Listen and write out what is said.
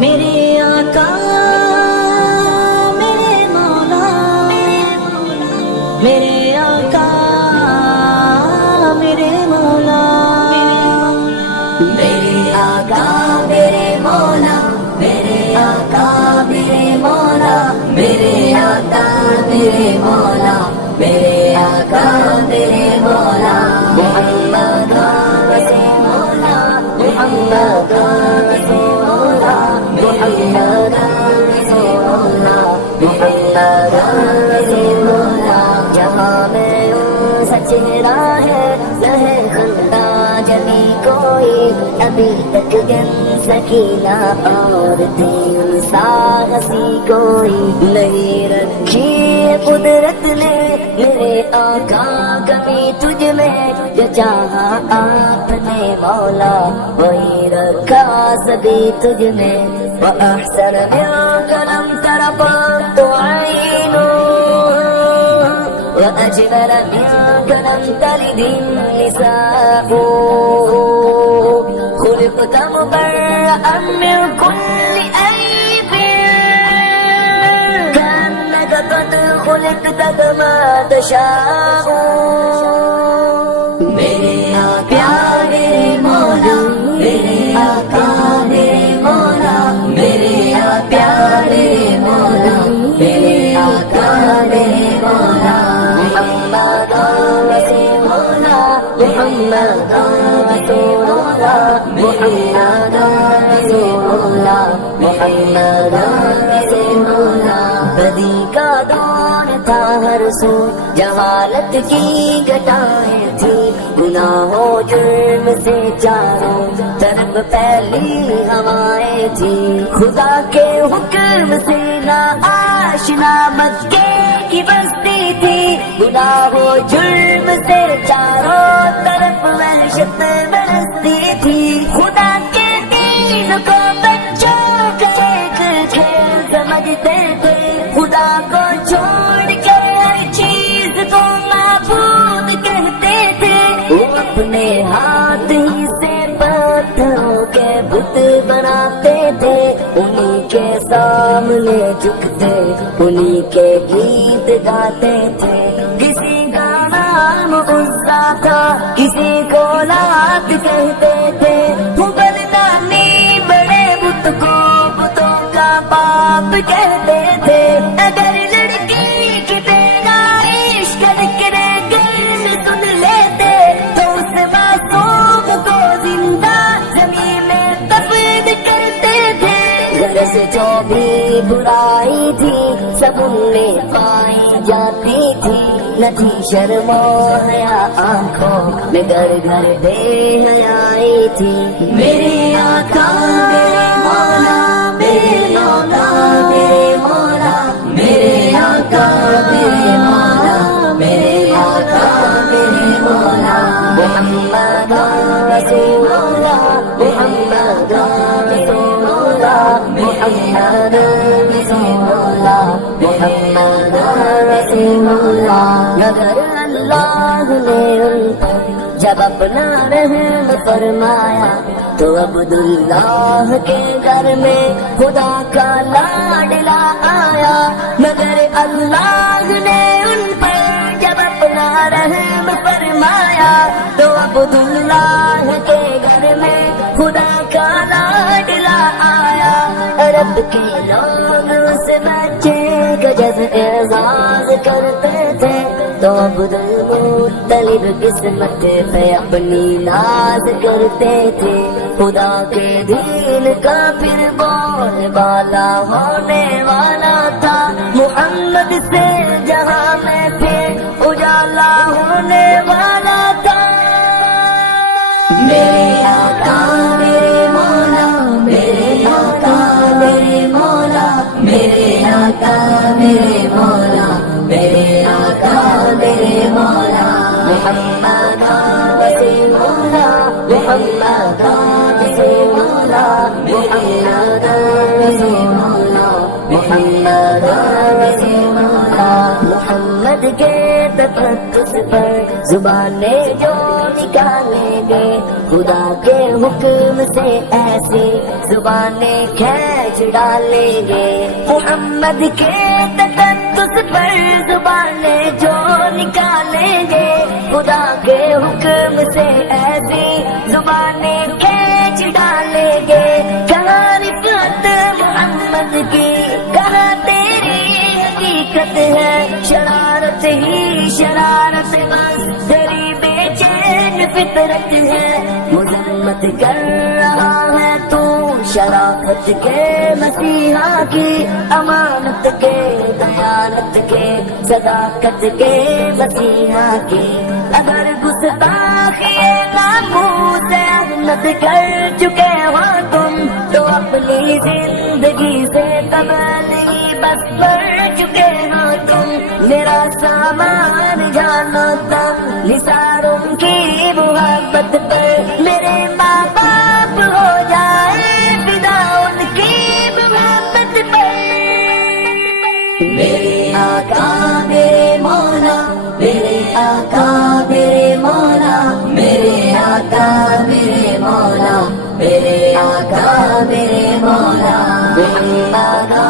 میرے آقا میرے مولا، میرے آقا میرے مولا، میرے آقا میرے مولا، میرے آقا میرے مولا، میرے آقا میرے مولا، میرے آقا میرے مولا، محمد رسول اللہ، محمد رسول اللہ، محمد رسول اللہ، محمد رسول اللہ۔ جہاں میں ہوں سچ راہ ہے رہے خندہ جمی کوئی، ابھی تک دن سکینہ اور دل سا ہنسی کوئی نہیں رکھی ہے قدرت نے میرے آقا کبھی تجھ میں، جو چاہا آپ نے مولا وہی رکھا سبھی تجھ میں۔ وَأَحْسَنَ مِنْكَ لَمْ تَرَ قَطُّ عَيْنٌ، وَأَجْمَلَ مِنْكَ لَمْ تَلِدِ النِّسَاءُ، خُلِقْتَ مُبَرَّأً مِنْ كُلِّ عَيْبٍ، كَأَنَّكَ قَدْ خُلِقْتَ كَمَا تَشَاءُ۔ میرے آقا میرے مولا، میرے آقا میرے مولا، میرے آقا میرے مولا، میرے آقا میرے مولا، محمد رسول اللہ، محمد رسول اللہ، محمد رسول اللہ، محمد رسول اللہ۔ بدی کا دور تھا ہر سو، جہالت کی گھٹائیں تھی، گناہوں جرم سے چاروں طرف پھیلی ہوائیں تھی، خدا کے حکم سے نا آشنا مکے کی بستی تھی، گناہوں جرم سے چاروں طرف وحشت برستی تھی، خدا کے دین کو بچوں کا ایک کھیل سمجھتے تھے، خدا کو چھوڑ کر ہر چیز کو معبود کہتے تھے، وہ اپنے ہاتھ ہی سے پتھروں کے بت بناتے تھے، انہی کے سامنے جھکتے انہی کے گیت گاتے تھے، کسی کا نام عزا تھا کسی کو لات کہتے تھے، بدنامی بڑے بت کو بتوں کا باپ کہتے تھے، اگر لڑکی کی پیدائش کا ذکر گھر میں سن لیتے تو اس معصوم کو زندہ زمین میں دفن کرتے تھے، گھر سے جو بھی برائی تھی سب ان میں پائی جاتی تھی، نہ تھی شرم و حیا آنکھوں میں گھر گھر بے حیائی تھی۔ میرے آقا میرے مولا، میرے مولا میرے مولا، میرے آقا میرے مولا، میرے آقا میرے مولا، محمد رسول اللہ، محمد رسول اللہ، محمد رسول اللہ، محمد رسول اللہ۔ مگر اللہ نے ان پر جب اپنا رحم فرمایا تو عبداللہ کے گھر میں خدا کا لاڈلا آیا، مگر اللہ نے ان پر جب اپنا رحم فرمایا تو عبداللہ کے گھر میں خدا کا لاڈلا آیا، عرب کے لوگ اس بچے کا جب اعزاز کرتے تھے تو عبدالمطلب قسمت پہ اپنی ناز کرتے تھے، خدا کے دین کا پھر بول بالا ہونے والا تھا، محمد سے جہاں میں پھر اجالا ہونے والا تھا۔ میرے آقا میرے مولا، میرے آقا میرے مولا، میرے آقا میرے مولا، میرے آقا میرے مولا، محمد رسول اللہ، محمد رسول اللہ، محمد رسول اللہ، محمد رسول اللہ۔ محمد کے تقدس پر زبانیں جو نکالیں گے خدا کے حکم سے ایسی زبانیں کھینچ ڈالیں گے، محمد کے تقدس پر زبانیں جو نکالیں گے، خدا کے حکم سے ایسی زبانیں کھینچ ڈالیں گے، کہاں رفعت محمد کی، کہاں تیری حقیقت ہے، شرارت ہی شرارت بس تیری بے چین فطرت ہے، مذمت کر رہا ہے تو شرافت کے مسیحا کی، امانت کے دیانت کے صداقت کے مسیحا کی، اگر گستاخی ناموس احمد کر چکے ہو تم تو اپنی زندگی سے تباہی بس کر چکے ہو تم، میرا سامان جانو تم نثاروں کی محبت پر، میرے ماں باپ ہو جائے فدا ان کی محبت پر، میرے آقا میرے مولا، میرے آقا میرے مولا، میرے آقا میرے مولا، میرے آقا میرے مولا، میرے آقا